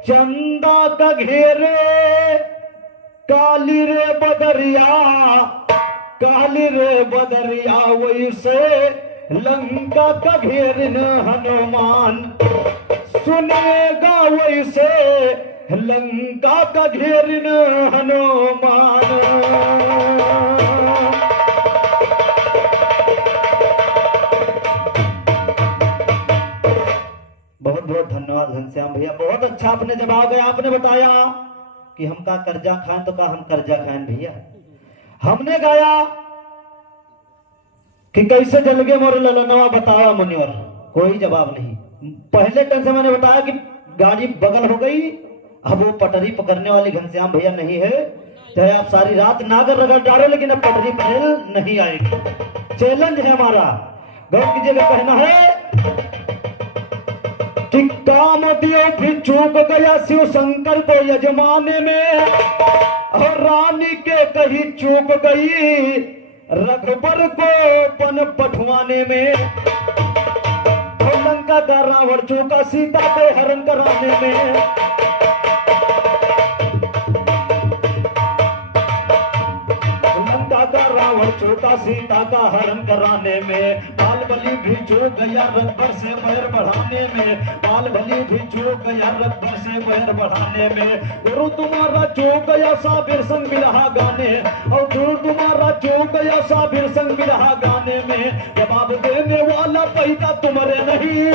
चंदा का घेरे काली रे बदरिया, काली रे बदरिया वैसे लंका का घेरन हनुमान, सुनेगा वैसे लंका का घेरन हनुमान। बहुत बहुत धन्यवाद घनश्याम भैया, बहुत अच्छा आपने जवाब है। आपने बताया कि हम का कर्जा खाएं तो का हम कर्जा खाएं भैया। हमने गाया कि कैसे जल गए मोर ललनवा बतावा मुनिवर, कोई जवाब नहीं। पहले टन से मैंने बताया कि गाड़ी बगल हो गई, अब वो पटरी पकड़ने वाली घनश्याम भैया नहीं है। चाहे आप सारी रात नागर रगड़ डालो लेकिन अब पटरी पर नहीं आएगी। चैलेंज है हमारा, गौर कीजिएगा। कहना है कि काम दियो भी चूक गया शिव शंकर को यजमाने में, और रानी के कहीं चूक गई रघुबर को पन पठवाने में। और लंका का रावण चूका सीता को हरण कराने में। लंका का रावण चूका सीता का हरण कराने में। बाल बलि भी चूक गया रघुबर से बैर बढ़ाने में। बाल बलि भी चूक गया रघुबर से बैर बढ़ाने में। गुरु तुम्हारा चूक गया साबिर संग बिरहा गाने, और गुरु तुम्हारा चूक गया साबिर संग बिरहा गाने में। जवाब देने वाला पैदा तुम्हारे नहीं।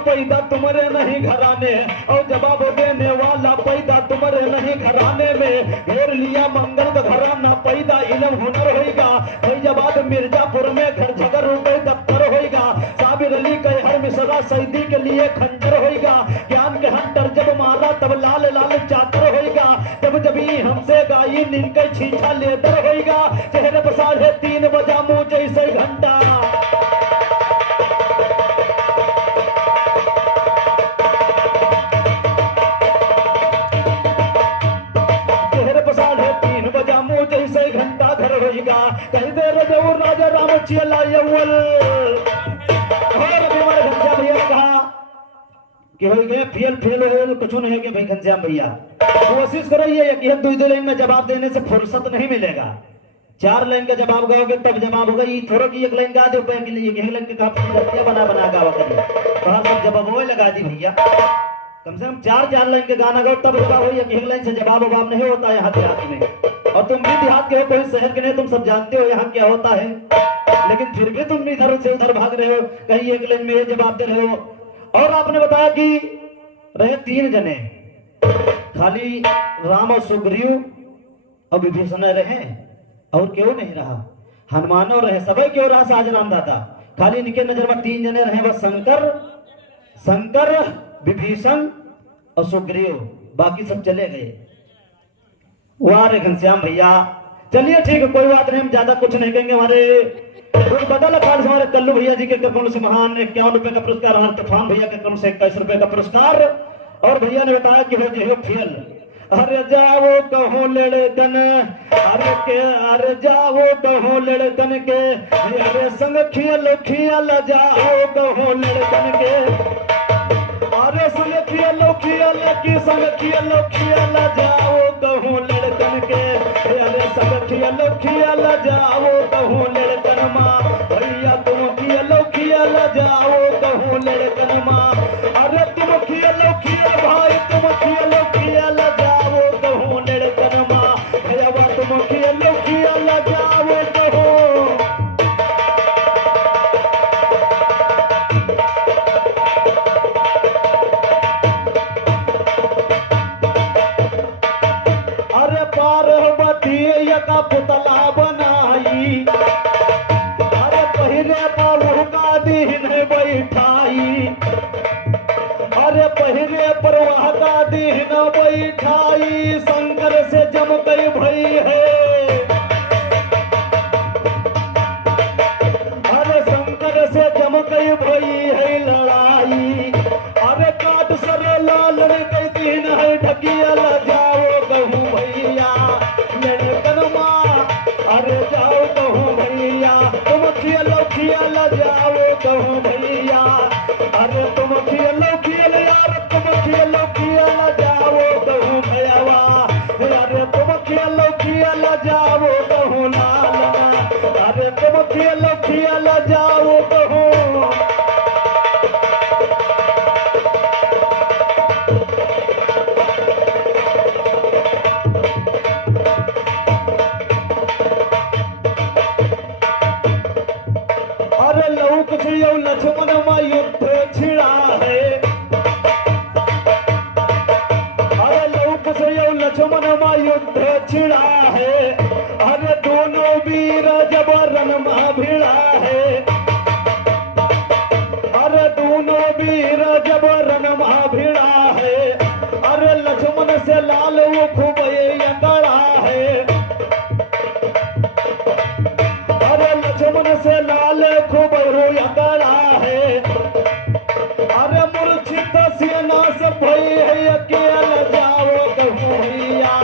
पैदा तुम्हारे नहीं घराने, और जवाब देने वाला पैदा तुम्हारे नहीं घराने में। घेर लिया मंगल का घराना पैदा इलम हुनर होगा। फैजाबाद मिर्जापुर में घर झगड़ रुपए दफ्तर होगा। साबिर अली के हर मिसरा सईदी के लिए खंजर होगा। ज्ञान के हंटर जब मारा तब लाल लाल चातर होगा। जब जबी हमसे गाई नींद के छीछा लेदर होगा। चेहरे पर 3:30 बजा मुँह जैसे घंटा। कहीं देर राजा राम चियला अव्वल। और अभी हमारे घनश्याम भैया ने कहा कि हो गए फेल कुछ नहीं है कि भाई घनश्याम भैया कोशिश करो ये कि 2 लाइन में जवाब देने से फुर्सत नहीं मिलेगा। 4 लाइन का जवाब गाओगे तब जवाब होगा। ये थोड़ा की 1 लाइन गा दो के लिए 1 लाइन का बना गावा करिए तो हम सब जवाब वो लगा दी भैया। कम से कम 4 लाइन के गाना गाओ तब जवाब हो। 1 लाइन से जवाब नहीं होता यहाँ देहात में। और तुम भी देहात के हो, कोई शहर के नहीं, तुम सब जानते हो यहाँ क्या होता है। लेकिन फिर भी तुम इधर से उधर भाग रहे हो, कहीं 1 लाइन में जवाब दे रहे हो। और आपने बताया कि रहे 3 जने, खाली राम और सुग्रीव और विभीषण रहे, और क्यों नहीं रहा? हनुमानो रहे, सब क्यों रहा? साज राम दादा खाली इनके नजर में 3 जने रहे, बस शंकर विभीषण और सुग्रीव, बाकी सब चले गए। वाह रे घनश्याम भैया। चलिए ठीक है, कोई बात नहीं, हम ज्यादा कुछ नहीं कहेंगे। हमारे बदल अखाड़ से हमारे कल्लू भैया जी के क्रम से महान 51 रुपए का पुरस्कार, हमारे तूफान भैया के क्रम से 21 रुपए का पुरस्कार। और भैया ने बताया कि हो जो फेल, अरे जाओ कहो लड़कन, अरे जाओ कहो लड़कन के, अरे संग खियल जाओ कहो लड़कन के। अरे संग खियल की संग खियल जाओ कहो लड़कन के। अरे संग खियल जाओ कहो लड़कन माँ, भैया तुम खियल जाओ कहो लड़कन माँ। अरे तुम खियल भाई, तुम खियल जाओ कहो लड़कन माँ, भैया तुम खियल जाओ कहो। का पुतला बनाई, अरे पहिरे बाबू का दीन है बैठाई, अरे पहिरे परवाह का दीन बैठाई, शंकर से जम गई भई है, अरे शंकर से जम गई भई है लड़ाई, अरे काट सर लाल कई दिन है ढकिया ल जाओ कहूँ भैया मेरे कनमा, अरे जाओ कहूँ भैया तुम खेलो खेल जाओ कहूँ भैया, अरे तुम खेलो खेल यार तुम खेलो खेल जाओ कहूँ भैया, अरे तुम खेलो खेल जाओ कहूँ लालना, अरे तुम खेलो खेल जाओ कहूँ। अरे लौक छियो लक्ष्मण में युद्ध छिड़ा है, अरे लौक छियो लक्ष्मण में युद्ध छिड़ा है, अरे दोनों वीर जब रन में भिड़ा है, अरे दोनों वीर जब रन में भिड़ा है, अरे लक्ष्मण से लाल वो खूब अकड़ा है, अरे लक्ष्मण से लाल खूब अकड़ा है, अरे मूर्छित सेना से भई है अकेल जाओ कहूँ भैया,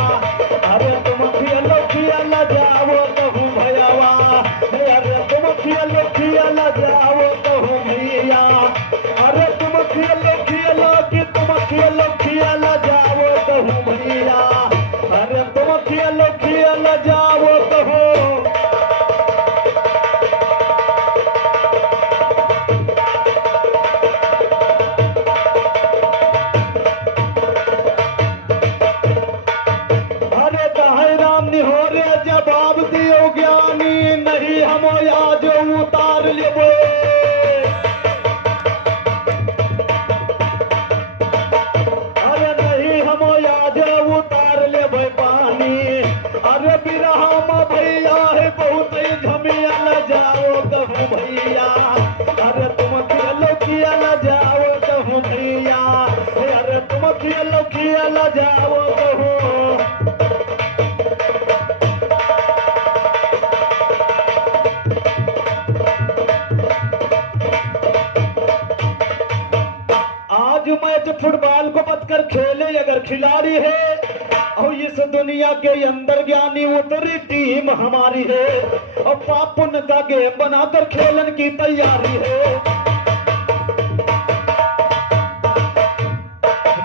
अरे तुम खेलो खेल जाओ कहूँ भैया, अरे तुम खेलो खेल जाओ कहूँ भैया, अरे तुम खेलो खेलो कि तुम खेलो खेल जाओ कहूँ भैया, अरे तुम खेलो खेल जाओ कहूँ। अरे कहे राम निहोरे जवाब दियो ज्ञानी, नहीं हम आज उतार लेबो, अरे नहीं हम आज उतार लेबे पानी, अरे बिरहा में भैया है बहुत झमेल जाओ कहूँ भैया, अरे तुम खेलो खेल जाओ कहूँ भैया, अरे तुम खेलो खेल जाओ कहूँ। आज मैच फुटबॉल को बदकर खेले अगर खिलाड़ी है, और इस दुनिया के अंदर ज्ञानी उतरी टीम हमारी है, और पाप पुण्य का गेम बनाकर खेलन की तैयारी है,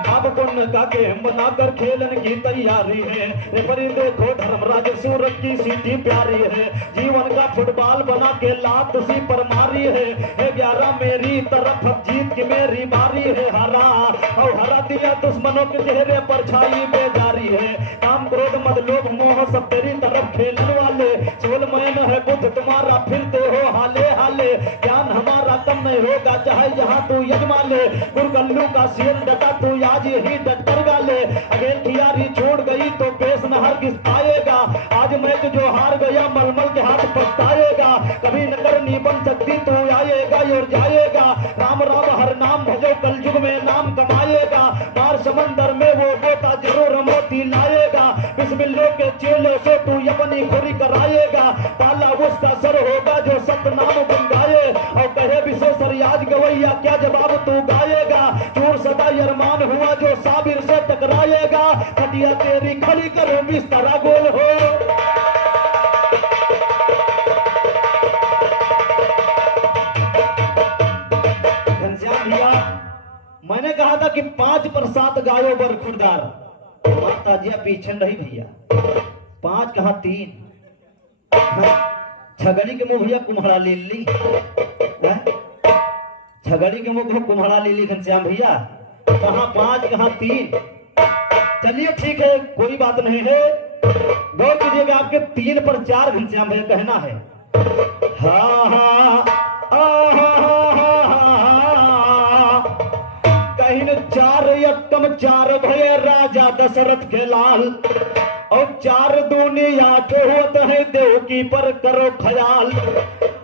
पाप पुण्य का गेम बनाकर खेलन की तैयारी है, रेफरी देखो धर्मराज सूरज की सीटी प्यारी है, जीवन का फुटबॉल बना के लात सी पर मारी है, 11 मेरी तरफ जीत की मेरी बारी है, हरा और हरा दिया दुश्मनों के चेहरे पर छाई बेजारी है, काम क्रोध मद लोभ मोह सब तेरी तरफ खेलने वाले, सोल मैन है बुद्ध तुम्हारा फिरते हो हाले हाले, ज्ञान हमारा कम नहीं होगा चाहे जहाँ तू यजमा ले, गुरगल्लू का शेर डटा तू आज ही डट कर गाले, अगर कियारी छोड़ गई तो पेश न हरगिज पाएगा, आज मैच जो हार गया मलमल के हाथ पछताएगा, कभी न करनी बन सकती तू आएगा और जाएगा, राम राम हर नाम भजो कल युग में नाम कमाएगा, पार समंदर में वो गोता जरूर मोती लाएगा, बिस्मिल्लाह के चेले से तू अपनी खोरी कराएगा, ताला उसका सर होगा जो सतनाम बन गाए, और कहे विशेषर याद गवैया क्या जवाब तू गाएगा, चोर सदा अरमान हुआ जो साबिर से टकराएगा, खटिया तेरी खड़ी करो बिस्तरा गोल हो। घनश्याम भैया मैंने कहा था कि 5% गायो बर खुरदार, माता जी पीछे रही भैया, 5 कहा 3, छगड़ी के मुंह भैया कुम्हड़ा ले ली, छगड़ी के मुंह कुम्हड़ा ले ली घनश्याम भैया, कहा 5 कहा 3, चलिए ठीक है कोई बात नहीं है, गौर कीजिएगा आपके 3 पर 4 घनश्याम भैया कहना है, हाँ हाँ कहीं 4 यत्तम 4 भय राजा दशरथ के लाल, और 4 दूनी 8 होता है देव की पर करो ख्याल।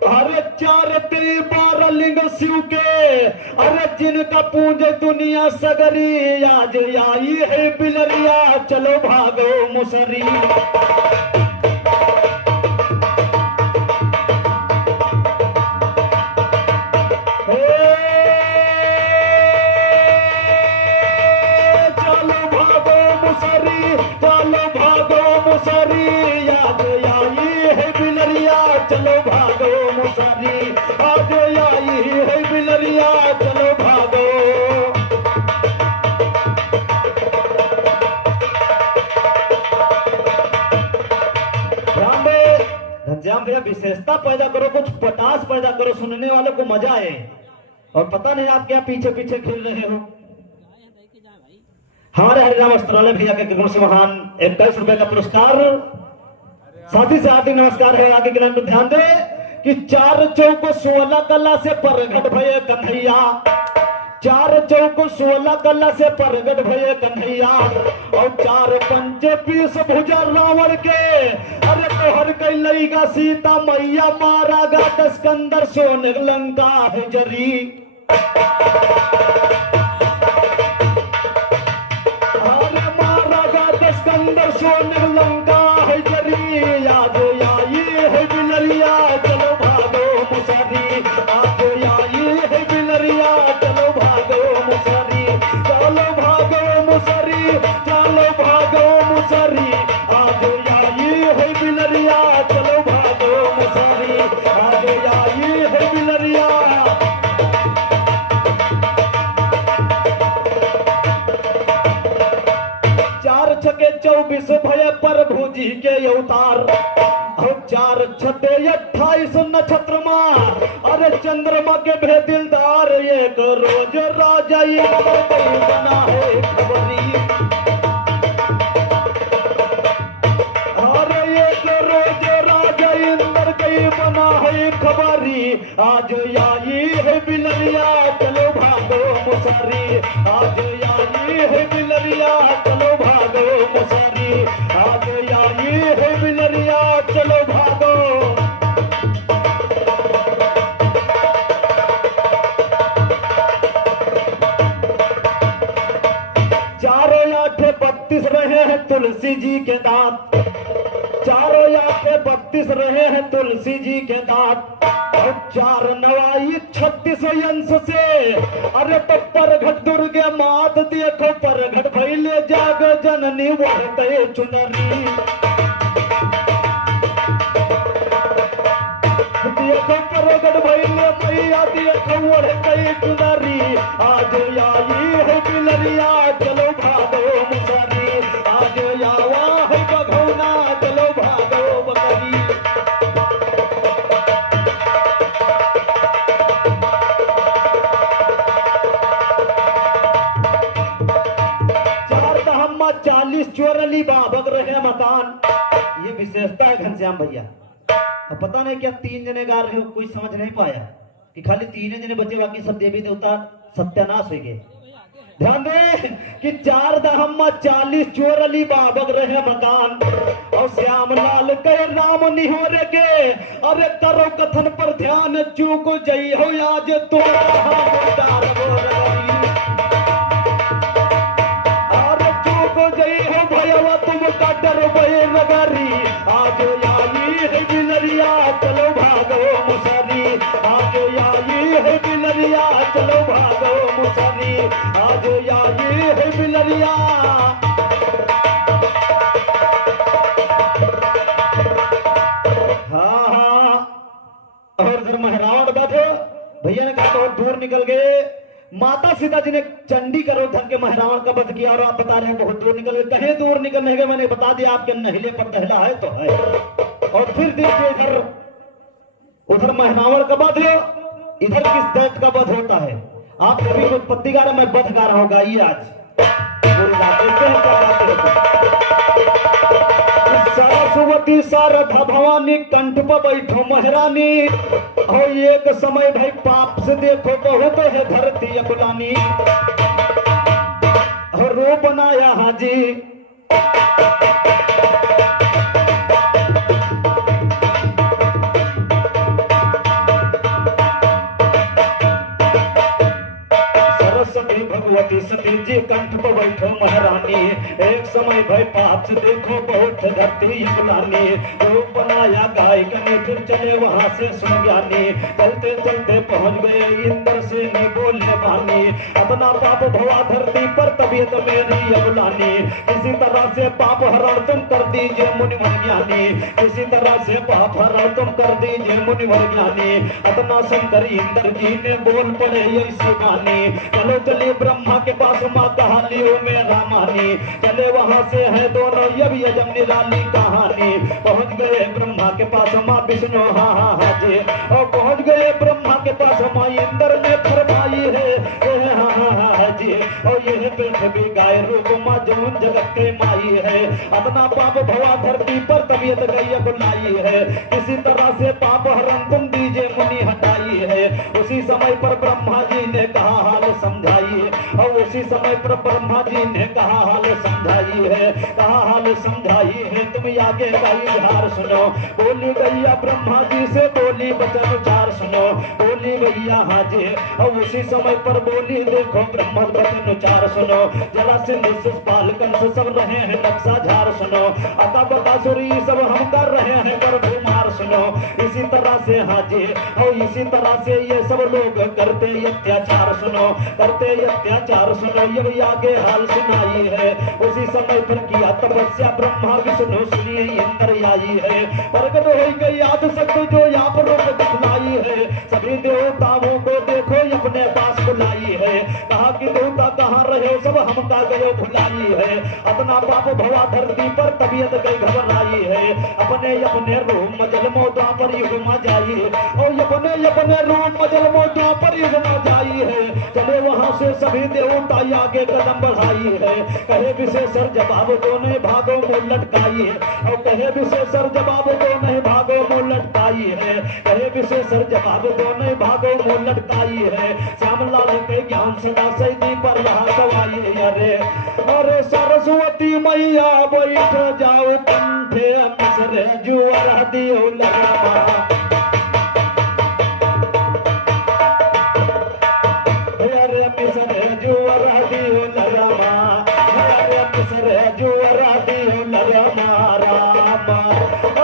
अरे 4 3 12 लिंग शिव के, अरे जिनका पूज दुनिया सगरी, आज आई है बिलरिया चलो भागो मुसरी। चलो भागो मुसरी, आज आई है बिलरिया चलो भागो। घनश्याम भैया विशेषता पैदा करो, कुछ पटास पैदा करो, सुनने वालों को मजा आए। और पता नहीं आप क्या पीछे पीछे खेल रहे हो। हमारे हरिनाम वस्त्रालय भैया के गुण से महान 21 रुपए का पुरस्कार। साथ ही साथ नमस्कार है आगे के लाइन ध्यान दे कि 4 चौक 16 कला से परगट भये कन्हैया, 4 चौक 16 कला से परगट भये कन्हैया, और 4 पंच 20 भुजा रावण के, अरे तोहर कैलैगा सीता मैया मारा गा दस्कंदर सोने लंका है जरी। अरे मारा गा दस्कंदर सोने लंका है जरी, आज आई है बिलरिया चलो भागो मुसरी, आज आई है बिलरिया चलो भागो मुसरी, चलो भागो मुसरी, चलो भागो मुसरी, आज आई है बिलरिया चलो भागो मुसरी, आज आई है बिलरिया। 4 छके 24 भय प्रभु जी के अवतार, और 4 छठे 28 नक्षत्र माँ, अरे चंद्रमा के भे दिलदार, एक रोज राजा बना है खबरी। अरे एक रोज राजा इंद्र कई बना है खबरी, आज आई है बिलरिया चलो भागो मुसरी, आज आई है बिलरिया चलो भागो मुसरी, आज आई है बिलरिया चलो भागो। 4 8 32 रहे हैं तुलसी जी के दांत, 4 8 32 रहे हैं तुलसी जी के दांत, और 4 9 36 अंश से, अरे तो परघट दुर्गे मात देखो परघट भैले जाग जननी वरते चुनरी। देखो परघट भैले मैया देखो वरते चुनरी, आज आई है बिलरिया चलो भागो मुसरी, आज आवा है बघौना चलो भागो बकरी। 4 दहम्मा 40 चोरली बाबक रहे मकान, ये विशेषता है घनश्याम भैया। अब पता नहीं क्या 3 जने गा रहे हो, कोई समझ नहीं पाया कि खाली 3 जने बचे, बाकी सब देवी देवता सत्यानाश हो गए। ध्यान दे कि 4 दहम्मा 40 चोरली बाबक रहे मकान, और श्याम लाल के राम निहोरे के, अरे करो कथन पर ध्यान चूको जई हो आज तुम्हारा अरे चूको जई हो भयवा तुम का डर भय नगरी, आज आई है बिलरिया चलो भागो मुसरी, आज आई है बिलरिया चलो भागो मुसरी, आज आई है बिलरिया। हाँ और इधर महरावण बात हो, भैया ने कहा बहुत दूर निकल गए, माता सीता जी ने चंडी करो धन के महरावण का वध किया, और आप बता रहे हैं बहुत दूर निकल गए। कहीं दूर निकलने गए, मैंने बता दिया आपके नहिले पर दहला है तो है। और फिर देखिए इधर उधर महरावण का वध हो, इधर किस दैत्य का वध होता है। आप कभी कुछ पत्ती गा रहे, मैं वध गा रहा हूँ, गाइए आज सरस्वती शारदा भवानी कंठ पर बैठो महारानी, और एक समय भाई पाप से देखो बहुत है धरती अकुलानी, और रो बनाया हाजी सरस्वती भगवती सती जी कंठ पर बैठो महारानी, एक समय भय पाप से देखो बहुत धरती गुलानी, जो बनाया गाय कने फिर चले वहां से सुन ज्ञानी, चलते चलते पहुंच गए इंद्र से ने बोले बानी, अपना पाप भवा धरती पर तबीयत मेरी अबलानी, किसी तरह से पाप हरण तुम कर दीजिए मुनिवर ज्ञानी, किसी तरह से पाप हरण तुम कर दीजिए मुनिवर ज्ञानी, अपना शंकर इंद्र जी ने बोल पड़े ऐसी बानी, चलो चलिए ब्रह्मा के पास माँ कहा लियो मेरा मानी, चले वहां से है दोनों ये भी अजब निराली कहानी, पहुंच गए ब्रह्मा के पास माँ विष्णु हाँ हाँ हाँ जी, और पहुंच गए ब्रह्मा के पास माँ इंद्र ने फरमाई है हाँ हाँ हाँ जी, और यह पृथ्वी गाय रूप माँ जमुन जगत के माई है, अपना पाप भवा धरती पर तबीयत गई बुलाई है, किसी तरह से पाप हरण तुम दीजिए मुनि हटाई है, उसी समय पर ब्रह्मा जी ने कहा हाल समझाइए, और उसी समय पर ब्रह्मा जी ने कहा हाल समझाई है, कहा हाल समझाई है, तुम आगे का इजहार सुनो, बोली गैया ब्रह्मा जी से बोली वचन उचार सुनो, बोली गैया हाँ जी, और उसी समय पर बोली देखो ब्रह्म वचन उचार सुनो, जरा से निष्पाल कंस सब रहे हैं नक्शा झार सुनो, अता बकासुरी सब हम कर रहे हैं कर मार सुनो, इसी तरह से हाँ जी, और इसी तरह से ये सब लोग करते अत्याचार सुनो, करते अत्याचार सुनो, ये आगे हाल सुनाई है, उसी समय पर किया तपस्या ब्रह्मा विष्णु सुनिए इंद्र आई है, प्रकट हो गई याद शक्ति जो यहाँ पर रूप दिखलाई है, सभी देवताओं को देखो अपने पास बुलाई है, कहा कि देवता कहाँ रहे हो सब हम का गए भुलाई है, अपना पाप भवा धरती पर तबीयत गई घबराई है, अपने अपने रूम मजल मोदा पर युग में जाई, और अपने रूम मजल मोदा पर युग में जाई है, चले वहां से सभी देवता आगे कदम बढ़ाई है, कहे विशेषर जवाब दो नहीं भागो मुंह लटकाई है, और कहे विशेषर जवाब दो नहीं भागो मुंह लटकाई है, कहे विशेषर जवाब दो नहीं भागो मुंह लटकाई है, श्यामलाल के ज्ञान सदा सैदी पर रहा सवाई, अरे अरे सरस्वती मैया बैठ जाओ कंठे मिसरे जुआर दियो लगा,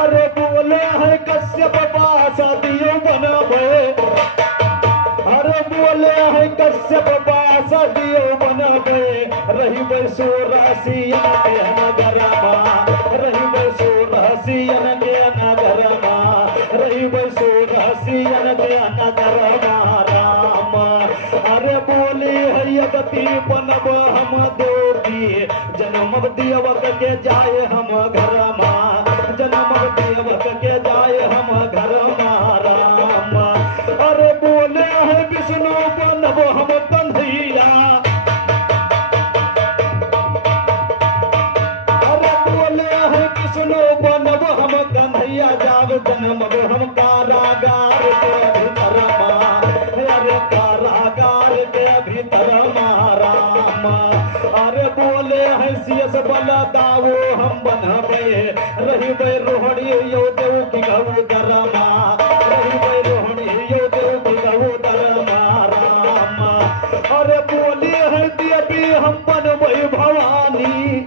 अरे बोले है कश्यप बासा दियो बनावे, अरे बोले है कश्यप बासा दियो बनावे, रही बैसो राशियन के नगरमा, रही बैसो राशियन के नगरमा, रही बैसो राशियन के नगरमा राम, अरे बोली है यदि बनब हम दोगी, जन्म दियवक के जाए हम घर माँ, जन्म दियवक के जाए हम घर राम, अरे बोले है विष्णु बनब हम कन्हैया, अरे बोले है विष्णु बनब हम कन्हैया, जाग जन्म हम कारागार के भीतर माँ, अरे कारागार के भीतर राम, अरे बोले है सियस बला दावो हम बनबे, रही बे रोहड़ी यो देव की गऊ दरमा, रही बे रोहड़ी यो देव की गऊ दरमा राम, अरे बोले है देवी हम बनबे भवानी,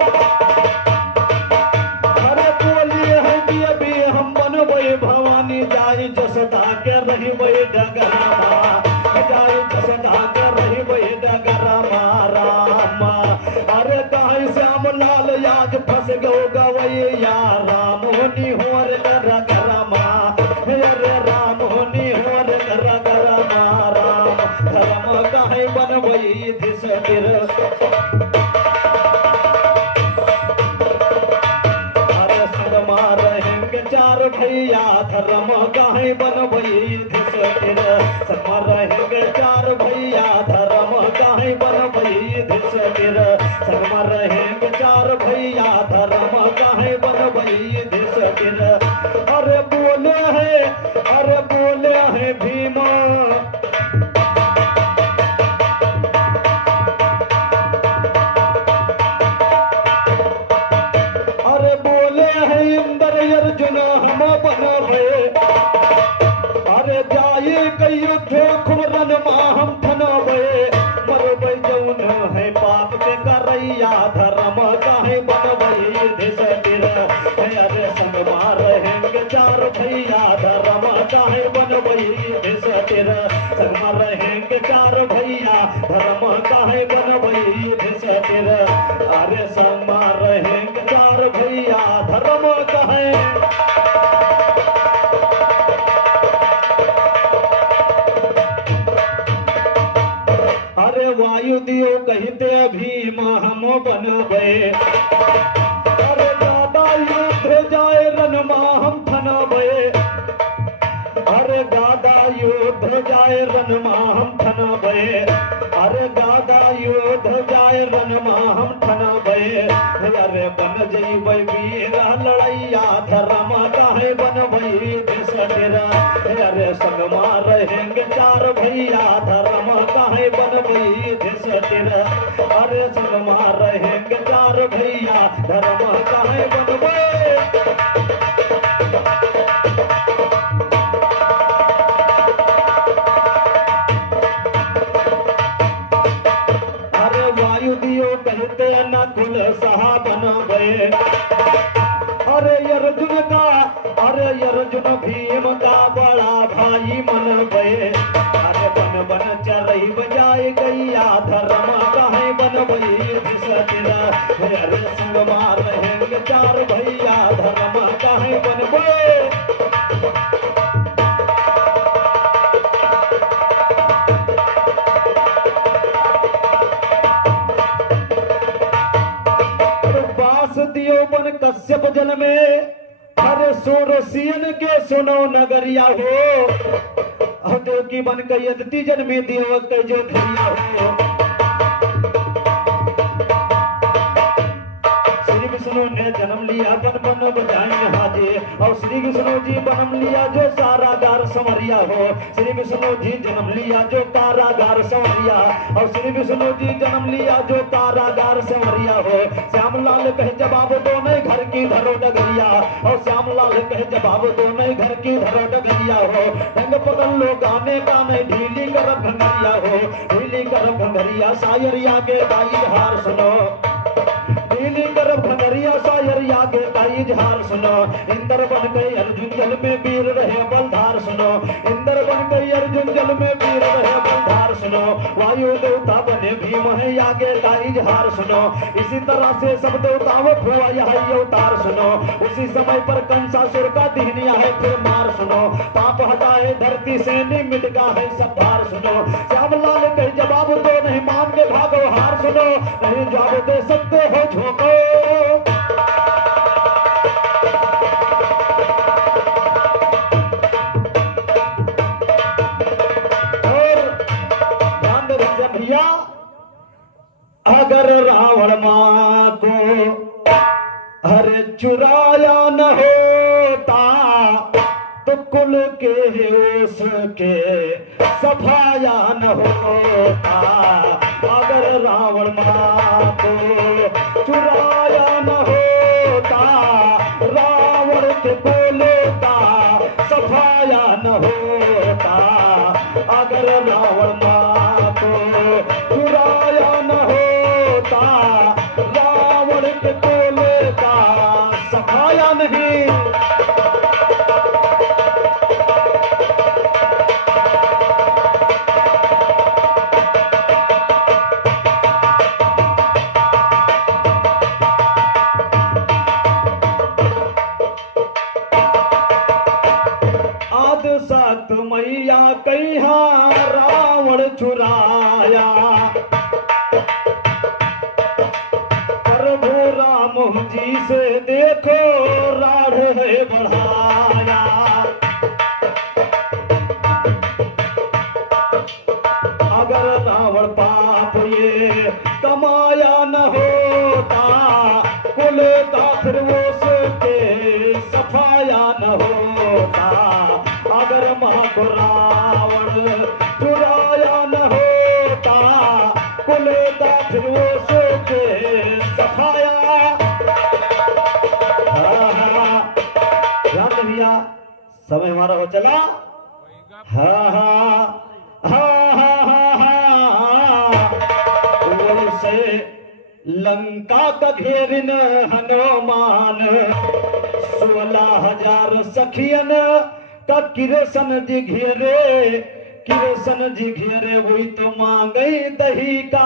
अरे बोले है देवी हम बनबे भवानी, जाय जसदा के रही बे डगरमा, जाय जसदा के रही बे डगरमा राम, अरे कहीं श्याम लाल आज फंस गो गवैया, राम होनी होर रगरमा, रे राम होनी होर रगरमा राम, धर्म कहीं बनवई दिस तिर, अरे सदमा रहेंगे चार भैया, धर्म कहीं बनवई दिस तिर, सदमा रहेंगे चार भैया, धर्म कहीं बनवई दिस तिर, सदमा रहेंगे चार भैया, धर्म कहीं बनवई दिस तिर, अरे बोले है भीमा, चार भैया धर्म काहे बनबई धिसटिर अरे समा रहेंगे चार भैया धर्म काहे अरे वायु दियो कहते भीम हम बनबे अरे दादा युद्ध जाए रणमा हम थनबे अरे दादा युद्ध जाए रणमा हम थनबे अरे दादा युद्ध जाए रणमा हम थनबे अरे बन जइबै वीर लड़ैया धर्म काहे बनबई धिसटिर अरे संगमा रहेंगे चार भैया धर्म काहे बनबई धिसटिर अरे संगमा रहेंगे चार भैया धर्म काहे बनबई कहते नकुल साहब बनबे अरे अर्जुन भीम का बड़ा भाई मनबे अरे बन बन चरई बजाए गैया धर्म काहे बनबई धिसटिर अरे संगमा रहेंगे चार भैया धर्म काहे बनबे दियो बन कश्यप जन में हरे सोरसियन के सुनो नगरिया हो देव की बन के यदति जन में दियो के जो धरिया हो श्री विष्णु ने जन्म लिया बन बन बजाइन हाजे और श्री विष्णु जी जन्म लिया जो कारागार संवरिया हो श्री विष्णु जी जन्म लिया जो कारागार संवरिया और श्री विष्णु जी जन्म लिया जो कारागार संवरिया हो श्यामलाल कहे जवाब दो नहीं घर की धरो डगरिया और श्यामलाल कहे जवाब दो नहीं घर की धरो डगरिया हो रंग पकड़ लो गाने का नहीं ढीली करब घंगरिया हो ढीली करब घंगरिया सायरिया के गाई हार सुनो ढीली करब घंगरिया सायरिया के गाई हार सुनो इंद्र बन गए अर्जुन जल में वीर रहे बलधार सुनो इंद्र बन गए अर्जुन जल में वीर रहे बलधार सुनो वायु देवता बने भीम है आगे गाई हार सुनो इसी तरह से सब देवताओं हुआ यह अवतार सुनो उसी समय पर कंसासुर का दीनिया है फिर मार सुनो पाप हटाए धरती से मिट गा है सब भार सुनो श्यामलाल के जवाब दो नहीं मान के भागो हार सुनो नहीं जवाब दे सकते हो झोंको अगर रावण माँ को हर चुराया न होता तो कुल के उसके सफाया न होता अगर रावण माँ को चुराया न होता रावण के बोले का सफाया न होता अगर रावण माँ को चुराया न होता रावण के बोले का सफाया नहीं सत मैया कहा रावण चुराया प्रभु राम जी से देखो राढ़ है बढ़ाया अगर रावण पाप ये कमाया न होता कुल का फिर वो के सफाया न होता अगर माँ को रावण चुराया न होता कुल का फिर वो सोचे सफाया ध्यान भैया समय हमारा हो चला हाँ हाँ हाँ हाँ हाँ से लंका का घेरिन हनुमान 16,000 सखियन का किरसन जी घेरे कि रोशन जी घेरे हुई तो मांगे दही का